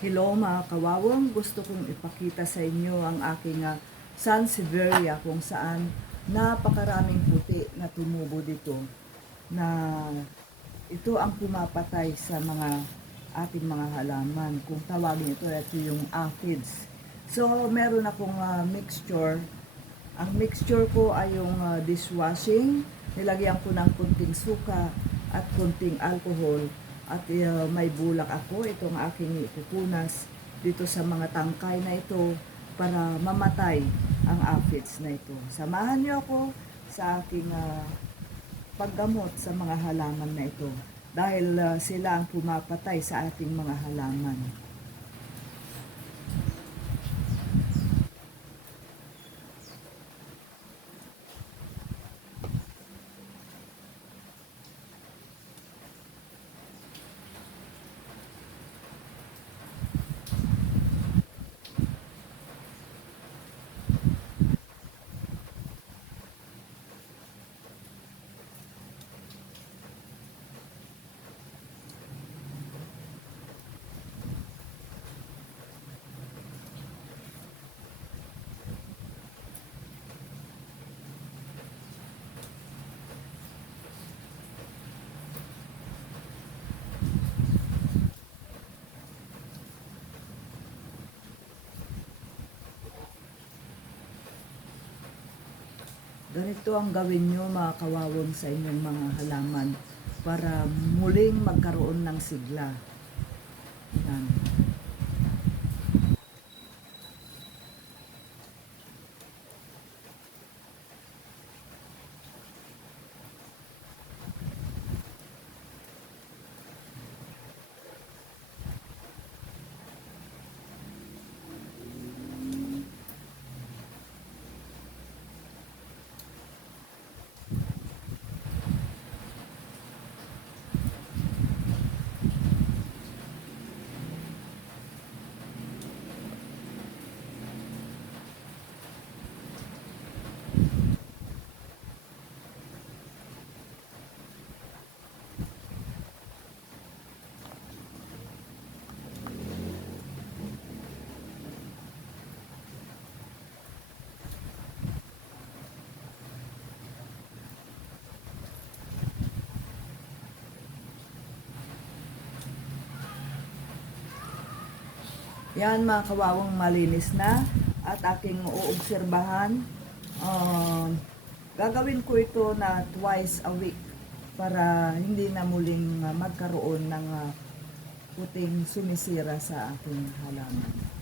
Hello mga kawawang, gusto kong ipakita sa inyo ang aking Sansevieria kung saan napakaraming puti na tumubo dito na ito ang pumapatay sa mga ating mga halaman. Kung tawagin ito yung aphids. So meron akong mixture. Ang mixture ko ay yung dishwashing. Nilagyan ko ng kunting suka at kunting alcohol. At may bulak ako, itong aking ipupunas dito sa mga tangkay na ito para mamatay ang aphids na ito. Samahan niyo ako sa aking paggamot sa mga halaman na ito dahil sila ang pumapatay sa ating mga halaman. Ganito ang gawin nyo mga kawawang sa inyong mga halaman para muling magkaroon ng sigla. Yan. Yan mga kawawang, malinis na at aking uobserbahan. Gagawin ko ito na twice a week para hindi na muling magkaroon ng puting sumisira sa aking halaman.